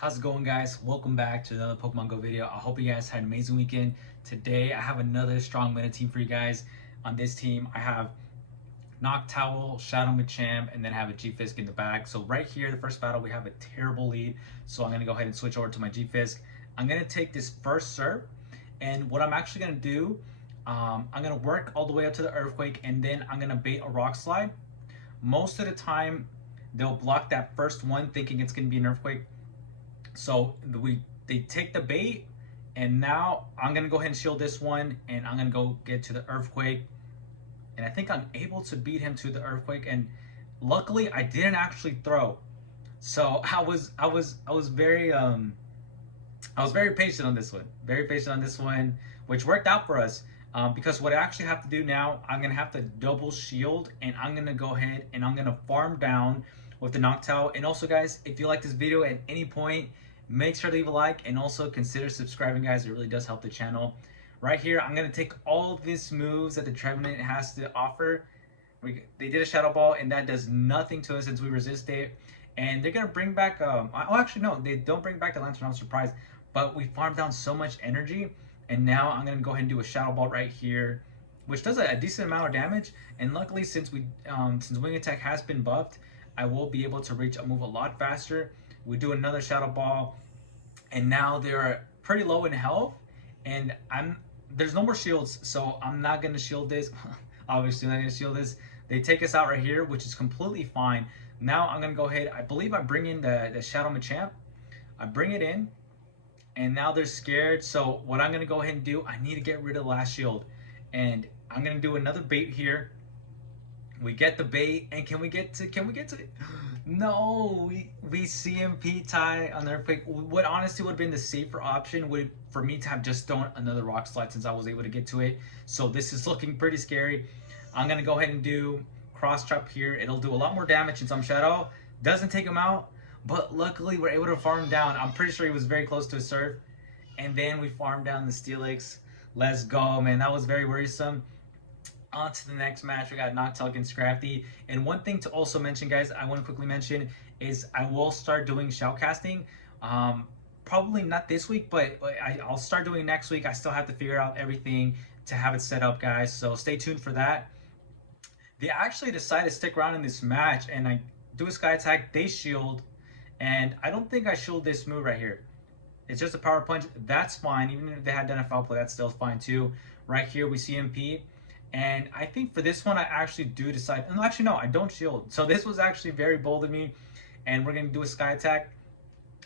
How's it going, guys? Welcome back to another Pokemon Go video. I hope you guys had an amazing weekend. Today I have another strong meta team for you guys. On this team I have Noctowl, Shadow Machamp, and then I have a G-Fisk in the back. So right here, the first battle, we have a terrible lead. So I'm going to go ahead and switch over to my G-Fisk. I'm going to take this first serve, and what I'm actually going to do, I'm going to work all the way up to the Earthquake, and then I'm going to bait a Rock Slide. Most of the time, they'll block that first one thinking it's going to be an Earthquake. So they take the bait, and now I'm gonna go ahead and shield this one, and I'm gonna go get to the Earthquake, and I think I'm able to beat him to the Earthquake. And luckily I didn't actually throw, so I was very patient on this one, which worked out for us. Because what I actually have to do now, I'm gonna have to double shield, and I'm gonna go ahead and I'm gonna farm down with the Noctowl. And also, guys, if you like this video at any point, make sure to leave a like, and also consider subscribing, guys. It really does help the channel. Right here, I'm gonna take all these moves that the Trevenant has to offer. They did a Shadow Ball, and that does nothing to us since we resist it. And they're gonna bring back. Oh, actually, no, they don't bring back the Lantern. I'm surprised, but we farmed down so much energy. And now I'm gonna go ahead and do a Shadow Ball right here, which does a decent amount of damage. And luckily, since Wing Attack has been buffed, I will be able to reach a move a lot faster. We do another Shadow Ball, and now they're pretty low in health, and there's no more shields, so I'm not gonna shield this. Obviously, I'm not gonna shield this. They take us out right here, which is completely fine. Now I'm gonna go ahead. I believe I bring in the Shadow Machamp. I bring it in, and now they're scared. So what I'm gonna go ahead and do, I need to get rid of the last shield, and I'm gonna do another bait here. We get the bait, and can we get to it? No, we CMP tie on the Earthquake. What honestly would have been the safer option would for me to have just thrown another Rock Slide, since I was able to get to it. So this is looking pretty scary. I'm gonna go ahead and do Cross Chop here. It'll do a lot more damage in some Shadow. Doesn't take him out, but luckily we're able to farm down. I'm pretty sure he was very close to a Surf, and then we farmed down the Steelix. Let's go, man. That was very worrisome. On to the next match, we got Noctowl against Scrafty. And one thing to also mention, guys, I want to quickly mention is I will start doing shoutcasting. Probably not this week, but I'll start doing next week. I still have to figure out everything to have it set up, guys. So stay tuned for that. They actually decided to stick around in this match, and I do a Sky Attack. They shield, and I don't think I shield this move right here. It's just a Power Punch. That's fine. Even if they had done a foul play, that's still fine too. Right here, we see MP. And I think for this one, I actually do decide. No, actually, no, I don't shield. So this was actually very bold of me. And we're going to do a Sky Attack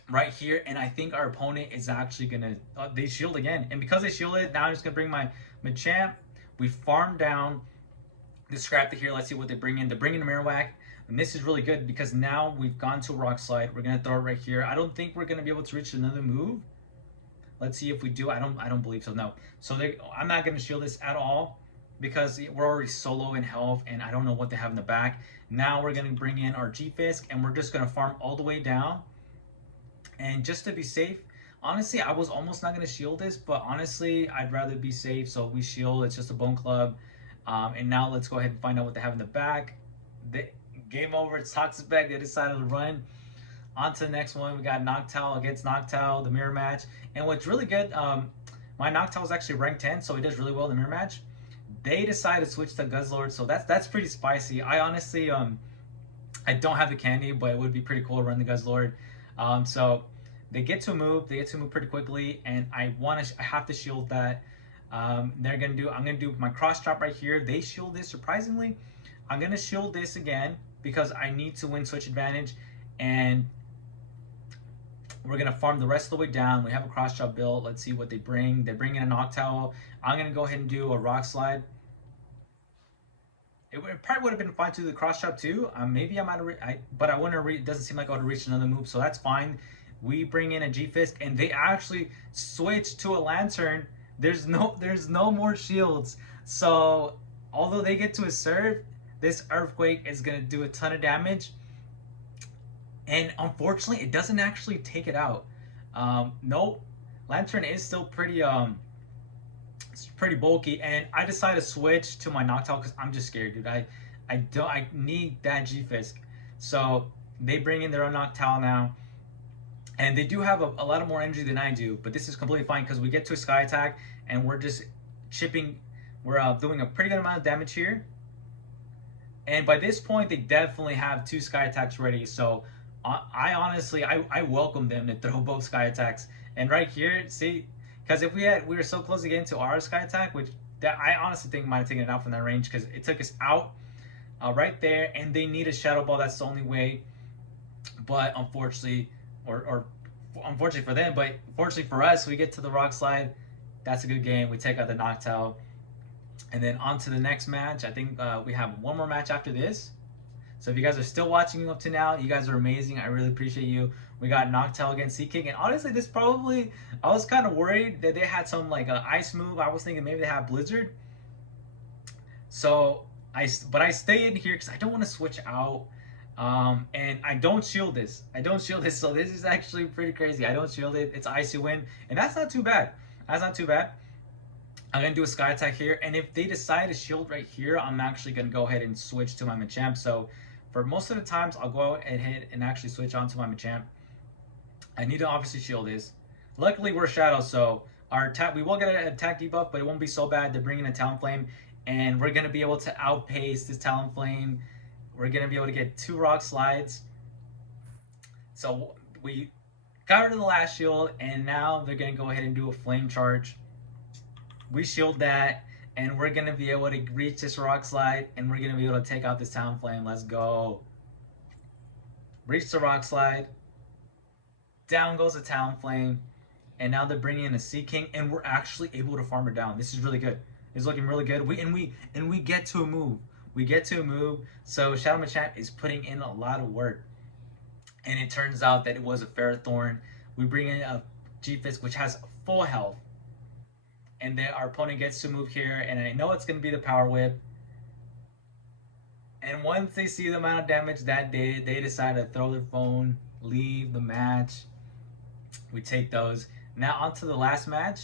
right here. And I think our opponent is actually going to... they shield again. And because they shielded, now I'm just going to bring my Machamp. We farm down the Scrafty here. Let's see what they bring in. They bring in a Marowak. And this is really good because now we've gone to a Rock Slide. We're going to throw it right here. I don't think we're going to be able to reach another move. Let's see if we do. I don't believe so, no. So I'm not going to shield this at all, because we're already so low in health, and I don't know what they have in the back. Now we're going to bring in our G-Fisk, and we're just going to farm all the way down. And just to be safe, honestly, I was almost not going to shield this, but honestly, I'd rather be safe, so we shield. It's just a Bone Club. And now let's go ahead and find out what they have in the back. Game over. It's Toxic Bag. They decided to run. On to the next one. We got Noctowl against Noctowl, the mirror match. And what's really good, my Noctowl is actually ranked 10, so he does really well in the mirror match. They decided to switch to Guzzlord, so that's pretty spicy. I honestly, I don't have the candy, but it would be pretty cool to run the Guzzlord. So they get to move pretty quickly, and I have to shield that. I'm gonna do my Cross Chop right here. They shield this surprisingly. I'm gonna shield this again because I need to win switch advantage, and we're gonna farm the rest of the way down. We have a Cross Chop built. Let's see what they bring. They bring in a Noctowl. I'm gonna go ahead and do a Rock Slide. It probably would have been fine to do the Cross Chop too. Maybe I might have, but I wouldn't. It doesn't seem like I would have reached another move, so that's fine. We bring in a G-Fisk, and they actually switch to a Lantern. There's no more shields. So although they get to a serve, this Earthquake is gonna do a ton of damage. And unfortunately, it doesn't actually take it out. Nope. Lantern is still pretty it's pretty bulky, and I decided to switch to my Noctowl because I'm just scared, dude. I need that G-Fisk. So they bring in their own Noctowl now. And they do have a lot of more energy than I do, but this is completely fine because we get to a sky attack and we're just chipping. We're doing a pretty good amount of damage here. And by this point, they definitely have 2 sky attacks ready. So I honestly, I welcome them to throw both sky attacks. And right here, see, because if we were so close to getting to our sky attack, which that I honestly think might have taken it out from that range because it took us out right there. And they need a shadow ball. That's the only way. But unfortunately, or unfortunately for them, but fortunately for us, we get to the rock slide. That's a good game. We take out the Noctowl. And then on to the next match. I think we have one more match after this. So if you guys are still watching up to now, you guys are amazing. I really appreciate you. We got Noctowl against Sea King. And honestly, this probably, I was kind of worried that they had some like ice move. I was thinking maybe they had Blizzard. So, but I stay in here because I don't want to switch out. And I don't shield this. I don't shield this. So this is actually pretty crazy. I don't shield it. It's Icy Wind. And that's not too bad. That's not too bad. I'm going to do a sky attack here. And if they decide to shield right here, I'm actually going to go ahead and switch to my Machamp. So for most of the times, I'll go ahead and actually switch on to my Machamp. I need to obviously shield this. Luckily, we're Shadow, so our attack, we will get an attack debuff, but it won't be so bad. They're bringing a Talonflame, and we're going to be able to outpace this Talonflame. We're going to be able to get 2 rock slides. So we got rid of the last shield, and now they're going to go ahead and do a flame charge. We shield that, and we're going to be able to reach this rock slide, and we're going to be able to take out this Talonflame. Let's go. Reach the rock slide. Down goes the Talonflame, and now they're bringing in a Sea King, and we're actually able to farm it down. This is really good. It's looking really good. We get to a move. We get to a move. So Shadow Machamp is putting in a lot of work, and it turns out that it was a Ferrothorn. We bring in a G-Fisk, which has full health, and then our opponent gets to move here, and I know it's going to be the Power Whip. And once they see the amount of damage that day, they decide to throw their phone, leave the match. We take those. Now on to the last match.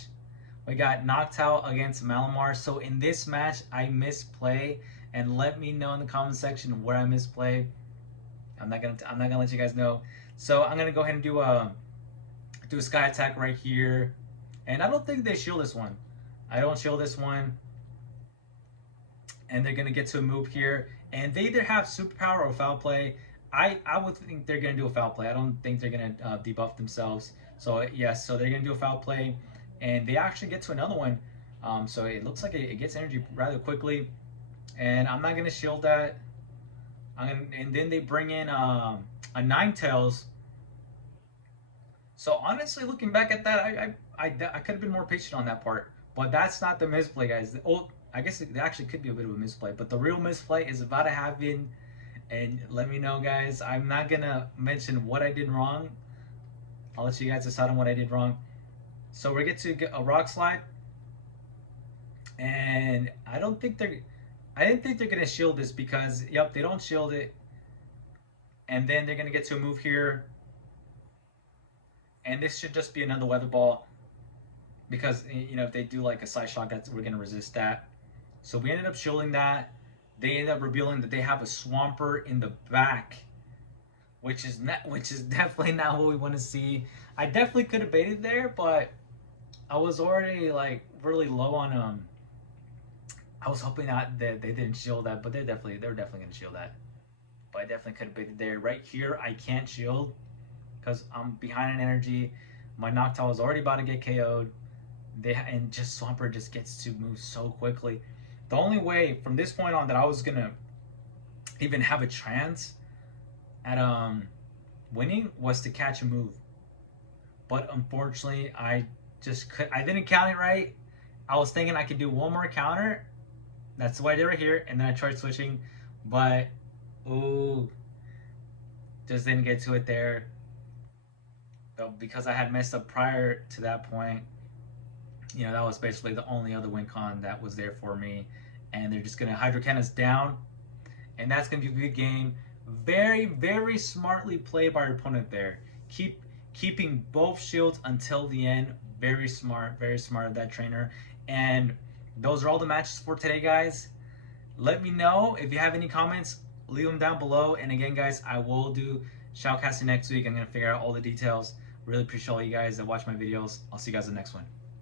We got Noctowl against Malamar. So in this match, I misplay, and let me know in the comment section where I misplay. I'm not gonna let you guys know. So I'm gonna go ahead and do a sky attack right here, and I don't think they shield this one. I don't shield this one, and they're gonna get to a move here, and they either have superpower or foul play. I would think they're gonna do a foul play. I don't think they're gonna debuff themselves. So yes, so they're gonna do a foul play, and they actually get to another one. So it looks like it gets energy rather quickly, and I'm not gonna shield that. And then they bring in a Ninetales. So honestly, looking back at that, I could have been more patient on that part, but that's not the misplay, guys. I guess it actually could be a bit of a misplay, but the real misplay is about to happen. And let me know, guys. I'm not gonna mention what I did wrong. I'll let you guys decide on what I did wrong. So we get to get a rock slide, and I didn't think they're gonna shield this because yep, they don't shield it. And then they're gonna get to a move here, and this should just be another weather ball because you know if they do like a side shock, we're gonna resist that. So we ended up shielding that. They ended up revealing that they have a Swampert in the back, which is definitely not what we want to see. I definitely could have baited there, but I was already like really low on I was hoping that they didn't shield that, but they're definitely gonna shield that. But I definitely could have baited there. Right here, I can't shield because I'm behind in energy. My Noctowl is already about to get KO'd. And just Swampert just gets to move so quickly. The only way from this point on that I was gonna even have a chance at winning was to catch a move. But unfortunately, I didn't count it right. I was thinking I could do one more counter. That's what I did right here, and then I tried switching, but ooh, just didn't get to it there. But because I had messed up prior to that point, you know, that was basically the only other win con that was there for me. And they're just going to Hydro Cannon us down. And that's going to be a good game. Very, very smartly played by our opponent there. Keeping both shields until the end. Very smart of that trainer. And those are all the matches for today, guys. Let me know if you have any comments. Leave them down below. And again, guys, I will do shoutcasting next week. I'm going to figure out all the details. Really appreciate all you guys that watch my videos. I'll see you guys in the next one.